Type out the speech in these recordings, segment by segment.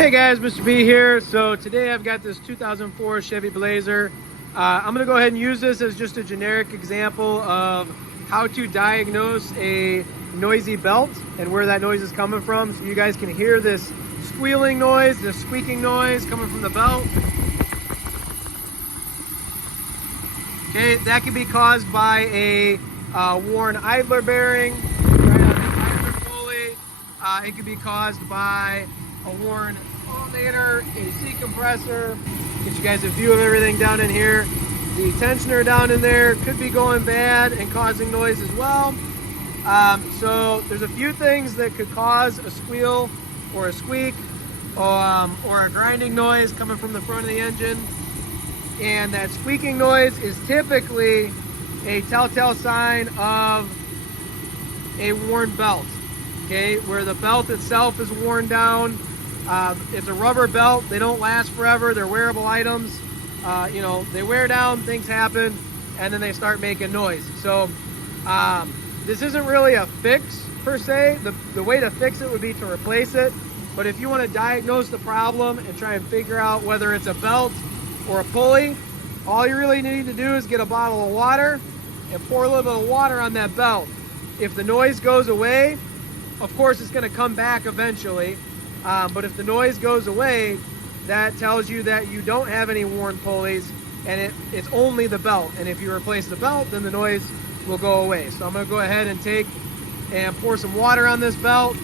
Hey guys, Mr. B here. So today I've got this 2004 Chevy Blazer. I'm going to go ahead and use this as just a generic example of how to diagnose a noisy belt and where that noise is coming from. So you guys can hear this squealing noise, this squeaking noise coming from the belt. Okay, that can be caused by a worn idler bearing right on the idler pulley. It can be caused by a worn alternator, AC compressor. Get you guys a view of everything down in here. The tensioner down in there could be going bad and causing noise as well. So there's a few things that could cause a squeal or a squeak or a grinding noise coming from the front of the engine. And that squeaking noise is typically a telltale sign of a worn belt. Okay, where the belt itself is worn down. It's a rubber belt. They don't last forever. They're wearable items. They wear down, things happen, and then they start making noise. So this isn't really a fix per se. The way to fix it would be to replace it. But if you want to diagnose the problem and try and figure out whether it's a belt or a pulley, all you really need to do is get a bottle of water and pour a little bit of water on that belt. If the noise goes away, of course it's going to come back eventually. But if the noise goes away, that tells you that you don't have any worn pulleys and it's only the belt. And if you replace the belt, then the noise will go away. So I'm going to go ahead and take and pour some water on this belt.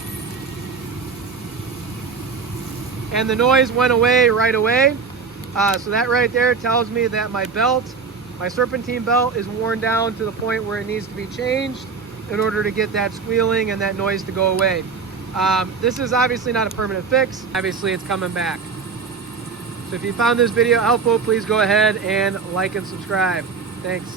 And the noise went away right away. So that right there tells me that my belt, my serpentine belt, is worn down to the point where it needs to be changed in order to get that squealing and that noise to go away. This is obviously not a permanent fix. Obviously it's coming back. So if you found this video helpful, please go ahead and like and subscribe. Thanks.